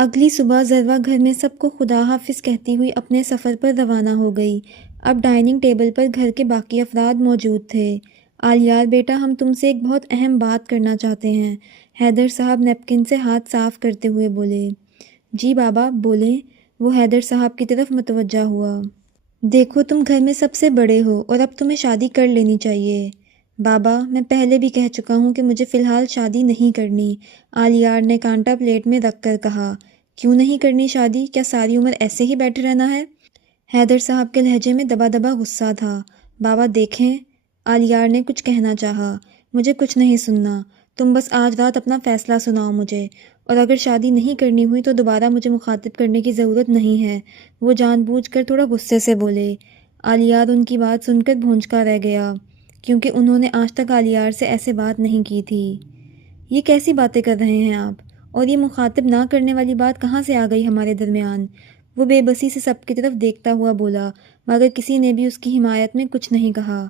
اگلی صبح ذروہ گھر میں سب کو خدا حافظ کہتی ہوئی اپنے سفر پر روانہ ہو گئی۔ اب ڈائننگ ٹیبل پر گھر کے باقی افراد موجود تھے۔ آلیار بیٹا، ہم تم سے ایک بہت اہم بات کرنا چاہتے ہیں، حیدر صاحب نیپکن سے ہاتھ صاف کرتے ہوئے بولے۔ جی بابا بولیں۔ وہ حیدر صاحب کی طرف متوجہ ہوا۔ دیکھو تم گھر میں سب سے بڑے ہو اور اب تمہیں شادی کر لینی چاہیے۔ بابا میں پہلے بھی کہہ چکا ہوں کہ مجھے فی الحال شادی نہیں کرنی، آلیار نے کانٹا پلیٹ میں رکھ کر کہا۔ کیوں نہیں کرنی شادی؟ کیا ساری عمر ایسے ہی بیٹھے رہنا ہے؟ حیدر صاحب کے لہجے میں دبا دبا غصہ تھا۔ بابا دیکھیں، آلیار نے کچھ کہنا چاہا۔ مجھے کچھ نہیں سننا، تم بس آج رات اپنا فیصلہ سناؤ مجھے، اور اگر شادی نہیں کرنی ہوئی تو دوبارہ مجھے مخاطب کرنے کی ضرورت نہیں ہے۔ وہ جان بوجھ کر تھوڑا غصے سے بولے۔ آلیار ان کی بات سن کر بھونچکا رہ گیا، کیونکہ انہوں نے آج تک آلیار سے ایسے بات نہیں کی تھی۔ یہ کیسی باتیں کر رہے ہیں آپ؟ اور یہ مخاطب نہ کرنے والی بات کہاں سے آ گئی ہمارے درمیان؟ وہ بے بسی سے سب کی طرف دیکھتا ہوا بولا، مگر کسی نے بھی اس کی حمایت میں کچھ نہیں کہا۔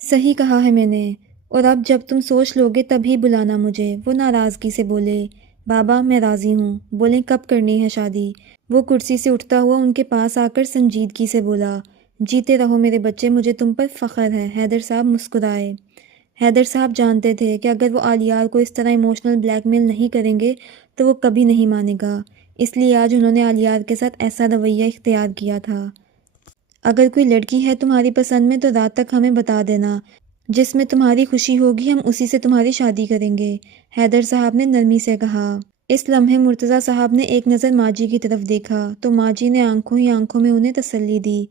صحیح کہا ہے میں نے، اور اب جب تم سوچ لو گے تب ہی بلانا مجھے، وہ ناراضگی سے بولے۔ بابا میں راضی ہوں، بولیں کب کرنی ہے شادی؟ وہ کرسی سے اٹھتا ہوا ان کے پاس آ کر سنجیدگی سے بولا۔ جیتے رہو میرے بچے، مجھے تم پر فخر ہے۔ حیدر صاحب مسکرائے۔ حیدر صاحب جانتے تھے کہ اگر وہ آلیار کو اس طرح ایموشنل بلیک میل نہیں کریں گے تو وہ کبھی نہیں مانے گا، اس لیے آج انہوں نے آلیار کے ساتھ ایسا رویہ اختیار کیا تھا۔ اگر کوئی لڑکی ہے تمہاری پسند میں تو رات تک ہمیں بتا دینا، جس میں تمہاری خوشی ہوگی ہم اسی سے تمہاری شادی کریں گے، حیدر صاحب نے نرمی سے کہا۔ اس لمحے مرتضیٰ صاحب نے ایک نظر ماجی کی طرف دیکھا تو ماجی نے آنکھوں ہی آنکھوں میں انہیں تسلی دی۔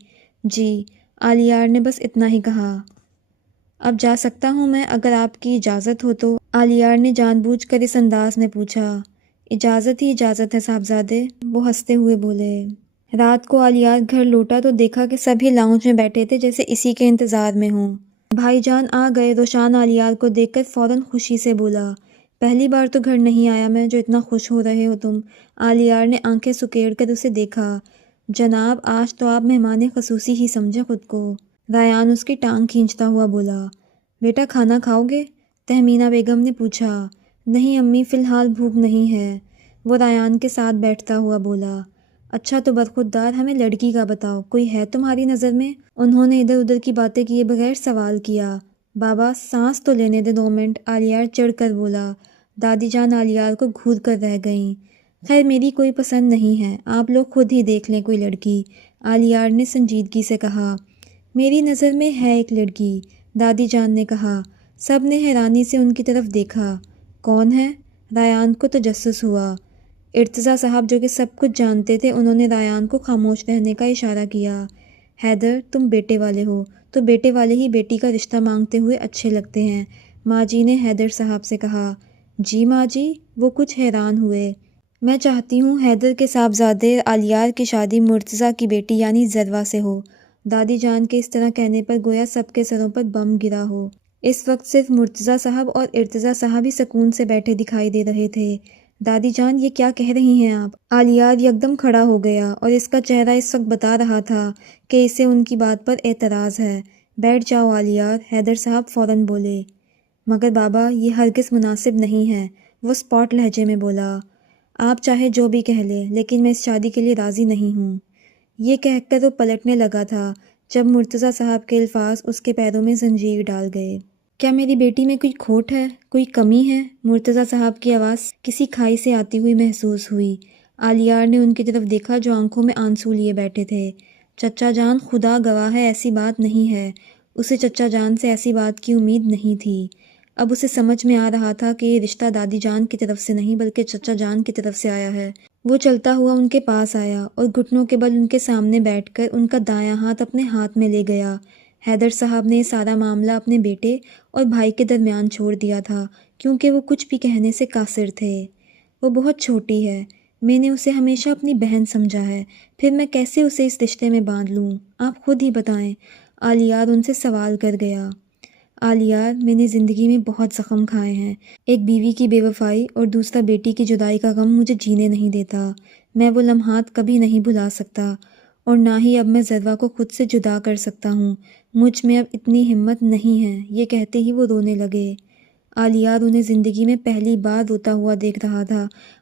جی، آلیار نے بس اتنا ہی کہا۔ اب جا سکتا ہوں میں اگر آپ کی اجازت ہو تو؟ آلیار نے جان بوجھ کر اس انداز میں پوچھا۔ اجازت ہی اجازت ہے صاحبزادے، وہ ہنستے ہوئے بولے۔ رات کو آلیار گھر لوٹا تو دیکھا کہ سبھی لاؤنج میں بیٹھے تھے جیسے اسی کے انتظار میں ہوں۔ بھائی جان آ گئے، روشان آلیار کو دیکھ کر فوراً خوشی سے بولا۔ پہلی بار تو گھر نہیں آیا میں جو اتنا خوش ہو رہے ہو تم۔ آلیار نے آنکھیں سکیڑ کر اسے دیکھا۔ جناب آج تو آپ مہمان خصوصی ہی سمجھے خود کو، ریان اس کی ٹانگ کھینچتا ہوا بولا۔ بیٹا کھانا کھاؤ گے؟ تہمینہ بیگم نے پوچھا۔ نہیں امی، فی الحال بھوک نہیں ہے، وہ ریان کے ساتھ بیٹھتا ہوا بولا۔ اچھا تو برخوردار ہمیں لڑکی کا بتاؤ، کوئی ہے تمہاری نظر میں؟ انہوں نے ادھر ادھر کی باتیں کیے بغیر سوال کیا۔ بابا سانس تو لینے دے 2 منٹ، آلیار چڑھ کر بولا۔ دادی جان آلیار کو گھور کر رہ گئیں۔ خیر میری کوئی پسند نہیں ہے، آپ لوگ خود ہی دیکھ لیں کوئی لڑکی، آلیار نے سنجیدگی سے کہا۔ میری نظر میں ہے ایک لڑکی، دادی جان نے کہا۔ سب نے حیرانی سے ان کی طرف دیکھا۔ کون ہے؟ ریان کو تجسس ہوا۔ ارتضیٰ صاحب جو کہ سب کچھ جانتے تھے، انہوں نے ریان کو خاموش رہنے کا اشارہ کیا۔ حیدر تم بیٹے والے ہو تو بیٹے والے ہی بیٹی کا رشتہ مانگتے ہوئے اچھے لگتے ہیں، ماں جی نے حیدر صاحب سے کہا۔ جی ماں جی، وہ کچھ حیران ہوئے۔ میں چاہتی ہوں حیدر کے صاحبزادے آلیار کی شادی مرتضیٰ کی بیٹی یعنی ذروہ سے ہو۔ دادی جان کے اس طرح کہنے پر گویا سب کے سروں پر بم گرا ہو۔ اس وقت صرف مرتضیٰ صاحب اور ارتضیٰ صاحب ہی سکون سے بیٹھے دکھائی دے رہے تھے۔ دادی جان یہ کیا کہہ رہی ہیں آپ؟ آلیار یکدم کھڑا ہو گیا اور اس کا چہرہ اس وقت بتا رہا تھا کہ اسے ان کی بات پر اعتراض ہے۔ بیٹھ جاؤ آلیار، حیدر صاحب فوراً بولے۔ مگر بابا یہ ہرگز مناسب نہیں ہے، وہ اسپاٹ لہجے میں بولا۔ آپ چاہے جو بھی کہہ لیں لیکن میں اس شادی کے لیے راضی نہیں ہوں۔ یہ کہہ کر وہ پلٹنے لگا تھا جب مرتضیٰ صاحب کے الفاظ اس کے پیروں میں زنجیر ڈال گئے۔ کیا میری بیٹی میں کوئی کھوٹ ہے، کوئی کمی ہے؟ مرتضیٰ صاحب کی آواز کسی کھائی سے آتی ہوئی محسوس ہوئی۔ آلیار نے ان کی طرف دیکھا جو آنکھوں میں آنسو لیے بیٹھے تھے۔ چچا جان خدا گواہ ہے ایسی بات نہیں ہے، اسے چچا جان سے ایسی بات کی امید نہیں تھی۔ اب اسے سمجھ میں آ رہا تھا کہ یہ رشتہ دادی جان کی طرف سے نہیں بلکہ چچا جان کی طرف سے آیا ہے۔ وہ چلتا ہوا ان کے پاس آیا اور گھٹنوں کے بل ان کے سامنے بیٹھ کر ان کا دایاں ہاتھ اپنے ہاتھ میں لے گیا۔ حیدر صاحب نے یہ سارا معاملہ اپنے بیٹے اور بھائی کے درمیان چھوڑ دیا تھا کیونکہ وہ کچھ بھی کہنے سے قاصر تھے۔ وہ بہت چھوٹی ہے، میں نے اسے ہمیشہ اپنی بہن سمجھا ہے، پھر میں کیسے اسے اس رشتے میں باندھ لوں؟ آپ خود ہی بتائیں، آلیار ان سے سوال کر گیا۔ آلیار میں نے زندگی میں بہت زخم کھائے ہیں، ایک بیوی کی بے وفائی اور دوسرا بیٹی کی جدائی کا غم مجھے جینے نہیں دیتا، میں وہ لمحات کبھی نہیں بھلا سکتا، اور نہ ہی اب میں ذروہ کو خود سے جدا کر سکتا ہوں، مجھ میں اب اتنی ہمت نہیں ہے۔ یہ کہتے ہی وہ رونے لگے۔ آلیار انہیں زندگی میں پہلی بار روتا ہوا دیکھ رہا تھا۔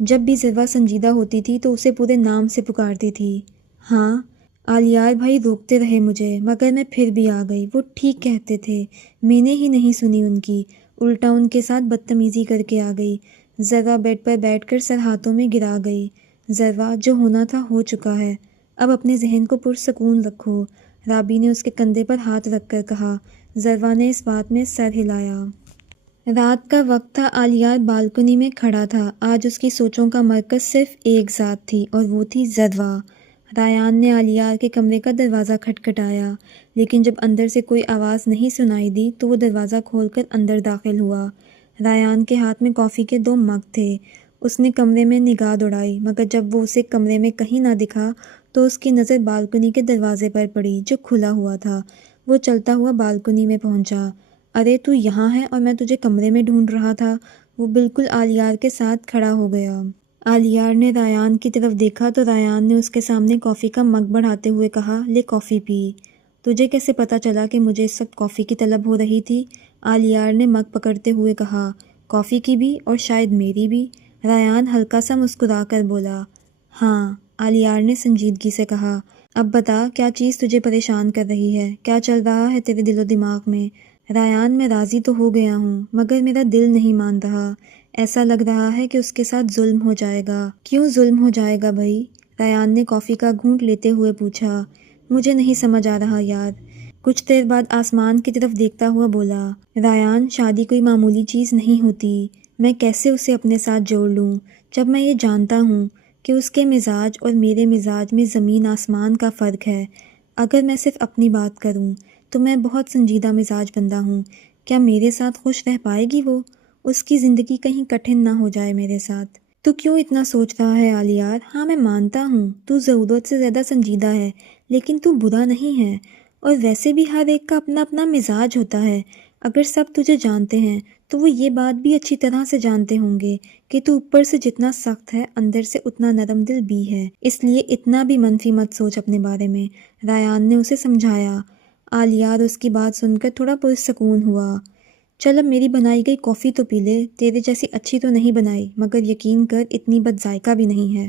جب بھی زروا سنجیدہ ہوتی تھی تو اسے پورے نام سے پکارتی تھی۔ ہاں، آلیار بھائی روکتے رہے مجھے، مگر میں پھر بھی آ گئی۔ وہ ٹھیک کہتے تھے، میں نے ہی نہیں سنی ان کی، الٹا ان کے ساتھ بدتمیزی کر کے آ گئی۔ زروا بیڈ پر بیٹھ کر سر ہاتھوں میں گرا گئی۔ زروا، جو ہونا تھا ہو چکا ہے، اب اپنے ذہن کو پرسکون رکھو، رابی نے اس کے کندھے پر ہاتھ رکھ کر کہا۔ زروا نے اس بات میں سر ہلایا۔ رات کا وقت تھا، آلیار بالکنی میں کھڑا تھا۔ آج اس کی سوچوں کا مرکز صرف ایک ذات تھی اور وہ تھی زروا۔ ریان نے آلیار کے کمرے کا دروازہ کھٹکھٹایا، لیکن جب اندر سے کوئی آواز نہیں سنائی دی تو وہ دروازہ کھول کر اندر داخل ہوا۔ ریان کے ہاتھ میں کافی کے 2 مگ تھے۔ اس نے کمرے میں نگاہ دوڑائی، مگر جب وہ اسے کمرے میں کہیں نہ دکھا تو اس کی نظر بالکنی کے دروازے پر پڑی جو کھلا ہوا تھا۔ وہ چلتا ہوا بالکنی میں پہنچا۔ ارے تو یہاں ہے اور میں تجھے کمرے میں ڈھونڈ رہا تھا۔ وہ بالکل آلیار کے ساتھ کھڑا ہو گیا۔ آلیار نے ریان کی طرف دیکھا تو ریان نے اس کے سامنے کافی کا مگ بڑھاتے ہوئے کہا، لے کافی پی۔ تجھے کیسے پتہ چلا کہ مجھے اس وقت کافی کی طلب ہو رہی تھی؟ آلیار نے مگ پکڑتے ہوئے کہا۔ کافی کی بھی اور شاید میری بھی؟ ریان ہلکا سا مسکرا کر بولا۔ ہاں، آلیار نے سنجیدگی سے کہا۔ اب بتا، کیا چیز تجھے پریشان کر رہی ہے؟ کیا چل رہا ہے تیرے دل و دماغ میں؟ ریان، میں راضی تو ہو گیا ہوں، مگر میرا دل نہیں مان رہا۔ ایسا لگ رہا ہے کہ اس کے ساتھ ظلم ہو جائے گا۔ کیوں ظلم ہو جائے گا بھائی؟ ریان نے کافی کا گھونٹ لیتے ہوئے پوچھا۔ مجھے نہیں سمجھ آ رہا یار۔ کچھ دیر بعد آسمان کی طرف دیکھتا ہوا بولا۔ ریان، شادی کوئی معمولی چیز نہیں ہوتی۔ میں کیسے اسے اپنے ساتھ جوڑ لوں جب میں یہ جانتا ہوں کہ اس کے مزاج اور میرے مزاج میں زمین آسمان کا فرق ہے۔ اگر میں صرف اپنی بات کروں تو میں بہت سنجیدہ مزاج بندہ ہوں۔ کیا میرے ساتھ خوش رہ پائے گی وہ؟ اس کی زندگی کہیں کٹھن نہ ہو جائے میرے ساتھ۔ تو کیوں اتنا سوچ رہا ہے آلیار؟ ہاں، میں مانتا ہوں تو ضرورت سے زیادہ سنجیدہ ہے، لیکن تو برا نہیں ہے۔ اور ویسے بھی ہر ایک کا اپنا اپنا مزاج ہوتا ہے۔ اگر سب تجھے جانتے ہیں تو وہ یہ بات بھی اچھی طرح سے جانتے ہوں گے کہ تو اوپر سے جتنا سخت ہے اندر سے اتنا نرم دل بھی ہے۔ اس لیے اتنا بھی منفی مت سوچ اپنے بارے میں، ریان نے اسے سمجھایا۔ آلیار اس کی بات سن کر تھوڑا پرسکون ہوا۔ چل اب میری بنائی گئی کافی تو پی لے۔ تیرے جیسی اچھی تو نہیں بنائی، مگر یقین کر اتنی بد ذائقہ بھی نہیں ہے،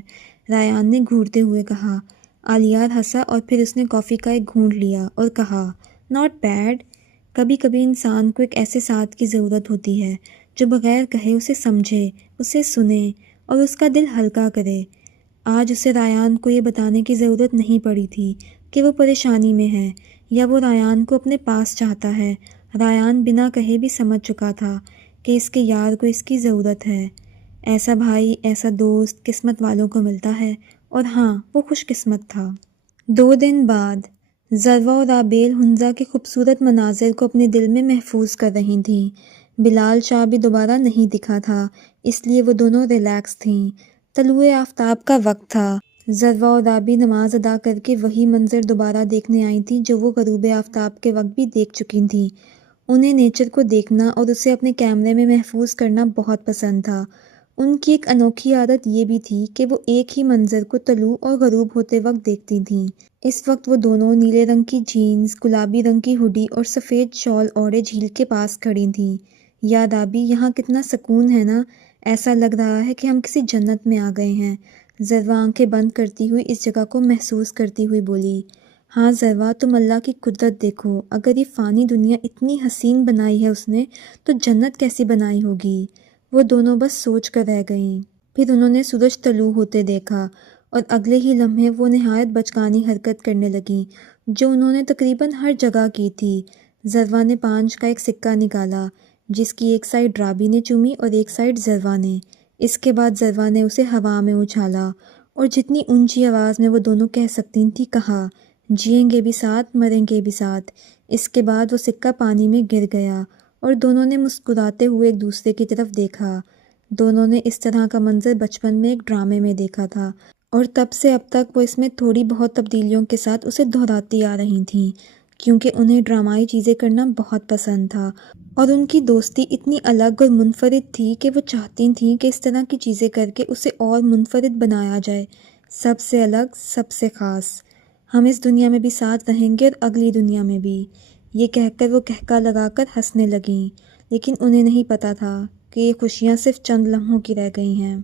ریان نے گھورتے ہوئے کہا۔ آلیار ہنسا اور پھر اس نے کافی کا ایک گھونٹ لیا اور کہا، ناٹ بیڈ۔ کبھی کبھی انسان کو ایک ایسے ساتھ کی ضرورت ہوتی ہے جو بغیر کہے اسے سمجھے، اسے سنے اور اس کا دل ہلکا کرے۔ آج اسے ریان کو یہ بتانے کی ضرورت نہیں پڑی تھی کہ وہ پریشانی میں ہے یا وہ ریان کو اپنے پاس چاہتا ہے۔ ریان بنا کہے بھی سمجھ چکا تھا کہ اس کے یار کو اس کی ضرورت ہے۔ ایسا بھائی، ایسا دوست قسمت والوں کو ملتا ہے، اور ہاں، وہ خوش قسمت تھا۔ 2 دن بعد زروا اور رابیل ہنزا کے خوبصورت مناظر کو اپنے دل میں محفوظ کر رہی تھیں۔ بلال شاہ بھی دوبارہ نہیں دکھا تھا، اس لیے وہ دونوں ریلیکس تھیں۔ طلوع آفتاب کا وقت تھا۔ زروا اور رابی نماز ادا کر کے وہی منظر دوبارہ دیکھنے آئی تھیں جو وہ غروب آفتاب کے وقت بھی دیکھ چکی تھیں۔ انہیں نیچر کو دیکھنا اور اسے اپنے کیمرے میں محفوظ کرنا بہت پسند تھا۔ ان کی ایک انوکھی عادت یہ بھی تھی کہ وہ ایک ہی منظر کو طلوع اور غروب ہوتے وقت دیکھتی تھیں۔ اس وقت وہ دونوں نیلے رنگ کی جینز، گلابی رنگ کی ہوڈی اور سفید شال اوڑھے جھیل کے پاس کھڑی تھیں۔ یا رابی، یہاں کتنا سکون ہے نا، ایسا لگ رہا ہے کہ ہم کسی جنت میں آ گئے ہیں۔ زروا آنکھیں بند کرتی ہوئی اس جگہ کو محسوس کرتی ہوئی بولی۔ ہاں زروا، تم اللہ کی قدرت دیکھو، اگر یہ فانی دنیا اتنی حسین بنائی ہے اس نے تو جنت کیسی بنائی ہوگی۔ وہ دونوں بس سوچ کر رہ گئیں۔ پھر انہوں نے سورج طلوع ہوتے دیکھا اور اگلے ہی لمحے وہ نہایت بچکانی حرکت کرنے لگیں جو انہوں نے تقریباً ہر جگہ کی تھی۔ زروا نے 5 کا ایک سکہ نکالا جس کی ایک سائیڈ رابی نے چومی اور ایک سائیڈ زروا نے۔ اس کے بعد زروا نے اسے ہوا میں اچھالا اور جتنی اونچی آواز میں وہ دونوں کہہ سکتی تھیں کہا، جئیں گے بھی ساتھ، مریں گے بھی ساتھ۔ اس کے بعد وہ سکہ پانی میں گر گیا اور دونوں نے مسکراتے ہوئے ایک دوسرے کی طرف دیکھا۔ دونوں نے اس طرح کا منظر بچپن میں ایک ڈرامے میں دیکھا تھا اور تب سے اب تک وہ اس میں تھوڑی بہت تبدیلیوں کے ساتھ اسے دہراتی آ رہی تھیں، کیونکہ انہیں ڈرامائی چیزیں کرنا بہت پسند تھا اور ان کی دوستی اتنی الگ اور منفرد تھی کہ وہ چاہتی تھیں کہ اس طرح کی چیزیں کر کے اسے اور منفرد بنایا جائے، سب سے الگ، سب سے خاص۔ ہم اس دنیا میں بھی ساتھ رہیں گے اور اگلی دنیا میں بھی، یہ کہہ کر وہ کہکا لگا کر ہنسنے لگیں، لیکن انہیں نہیں پتہ تھا کہ یہ خوشیاں صرف چند لمحوں کی رہ گئی ہیں۔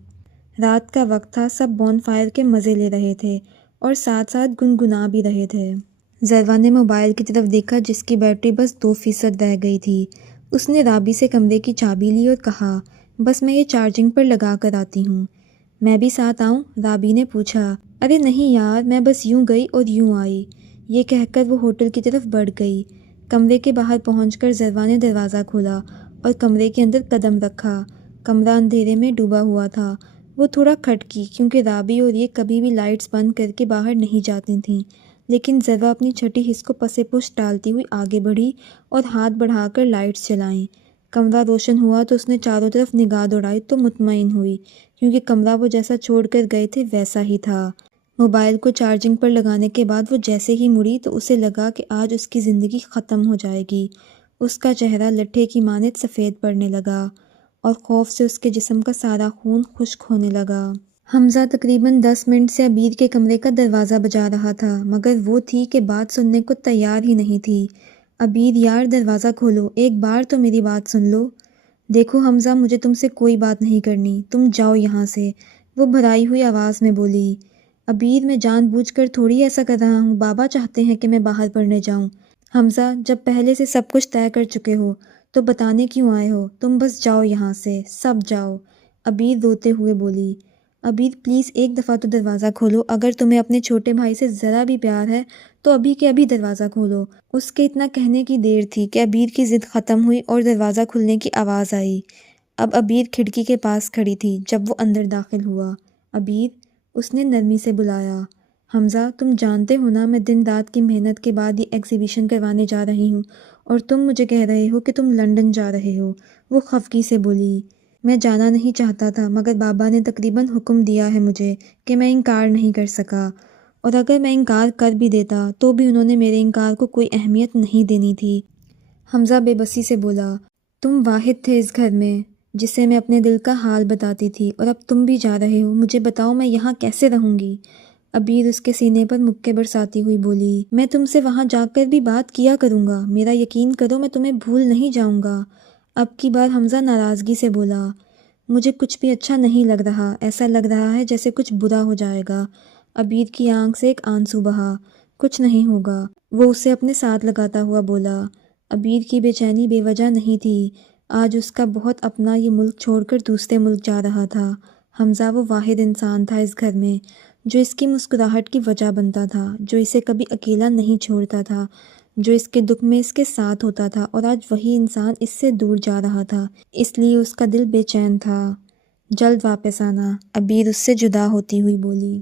رات کا وقت تھا، سب بون فائر کے مزے لے رہے تھے اور ساتھ ساتھ گنگنا بھی رہے تھے۔ ضروا نے موبائل کی طرف دیکھا جس کی بیٹری بس 2% رہ گئی تھی۔ اس نے رابی سے کمرے کی چابی لی اور کہا، بس میں یہ چارجنگ پر لگا کر آتی ہوں۔ میں بھی ساتھ آؤں؟ رابی نے پوچھا۔ ارے نہیں یار، میں بس یوں گئی اور یوں آئی، یہ کہہ کر وہ ہوٹل کی طرف بڑھ گئی۔ کمرے کے باہر پہنچ کر ضروا نے دروازہ کھولا اور کمرے کے اندر قدم رکھا۔ کمرہ اندھیرے میں ڈوبا ہوا تھا۔ وہ تھوڑا کھٹکی کیونکہ رابی اور یہ کبھی بھی لائٹس بند کر کے باہر نہیں جاتی تھیں، لیکن ضروا اپنی چھٹی حس کو پس پش ڈالتی ہوئی آگے بڑھی اور ہاتھ بڑھا کر لائٹس جلائیں۔ کمرہ روشن ہوا تو اس نے چاروں طرف نگاہ دوڑائی تو مطمئن ہوئی، کیونکہ کمرہ وہ جیسا چھوڑ کر گئے تھے ویسا ہی تھا۔ موبائل کو چارجنگ پر لگانے کے بعد وہ جیسے ہی مڑی تو اسے لگا کہ آج اس کی زندگی ختم ہو جائے گی۔ اس کا چہرہ لٹھے کی مانند سفید پڑنے لگا اور خوف سے اس کے جسم کا سارا خون خشک ہونے لگا۔ حمزہ تقریباً 10 منٹ سے عبیر کے کمرے کا دروازہ بجا رہا تھا، مگر وہ تھی کہ بات سننے کو تیار ہی نہیں تھی۔ عبیر یار دروازہ کھولو، ایک بار تو میری بات سن لو۔ دیکھو حمزہ، مجھے تم سے کوئی بات نہیں کرنی، تم جاؤ یہاں سے، وہ بھرائی ہوئی آواز میں بولی۔ عبیر، میں جان بوجھ کر تھوڑی ایسا کر رہا ہوں، بابا چاہتے ہیں کہ میں باہر پڑھنے جاؤں۔ حمزہ، جب پہلے سے سب کچھ طے کر چکے ہو تو بتانے کیوں آئے ہو؟ تم بس جاؤ یہاں سے، سب جاؤ، عبیر روتے ہوئے بولی۔ عبیر پلیز ایک دفعہ تو دروازہ کھولو، اگر تمہیں اپنے چھوٹے بھائی سے ذرا بھی پیار ہے تو ابھی کے ابھی دروازہ کھولو۔ اس کے اتنا کہنے کی دیر تھی کہ عبیر کی ضد ختم ہوئی اور دروازہ کھلنے کی آواز آئی۔ اب عبیر کھڑکی کے پاس کھڑی تھی جب وہ اندر داخل ہوا۔ عبیر، اس نے نرمی سے بلایا۔ حمزہ، تم جانتے ہو نا میں دن رات کی محنت کے بعد یہ ایگزیبیشن کروانے جا رہی ہوں اور تم مجھے کہہ رہے ہو کہ تم لندن جا رہے ہو، وہ خفگی سے بولی۔ میں جانا نہیں چاہتا تھا مگر بابا نے تقریباً حکم دیا ہے مجھے کہ میں انکار نہیں کر سکا، اور اگر میں انکار کر بھی دیتا تو بھی انہوں نے میرے انکار کو کوئی اہمیت نہیں دینی تھی۔ حمزہ بے بسی سے بولا، تم واحد تھے اس گھر میں جسے میں اپنے دل کا حال بتاتی تھی، اور اب تم بھی جا رہے ہو، مجھے بتاؤ میں یہاں کیسے رہوں گی؟ عبیر اس کے سینے پر مکے برساتی ہوئی بولی۔ میں تم سے وہاں جا کر بھی بات کیا کروں گا، میرا یقین کرو میں تمہیں بھول نہیں جاؤں گا۔ اب کی بار حمزہ ناراضگی سے بولا۔ مجھے کچھ بھی اچھا نہیں لگ رہا، ایسا لگ رہا ہے جیسے کچھ برا ہو جائے گا۔ عبیر کی آنکھ سے ایک آنسو بہا۔ کچھ نہیں ہوگا، وہ اسے اپنے ساتھ لگاتا ہوا بولا۔ عبیر کی بے چینی بے وجہ نہیں تھی، آج اس کا بہت اپنا یہ ملک چھوڑ کر دوسرے ملک جا رہا تھا۔ حمزہ وہ واحد انسان تھا اس گھر میں جو اس کی مسکراہٹ کی وجہ بنتا تھا، جو اسے کبھی اکیلا نہیں چھوڑتا تھا، جو اس کے دکھ میں اس کے ساتھ ہوتا تھا، اور آج وہی انسان اس سے دور جا رہا تھا، اس لیے اس کا دل بے چین تھا۔ جلد واپس آنا، عبیر اس سے جدا ہوتی ہوئی بولی۔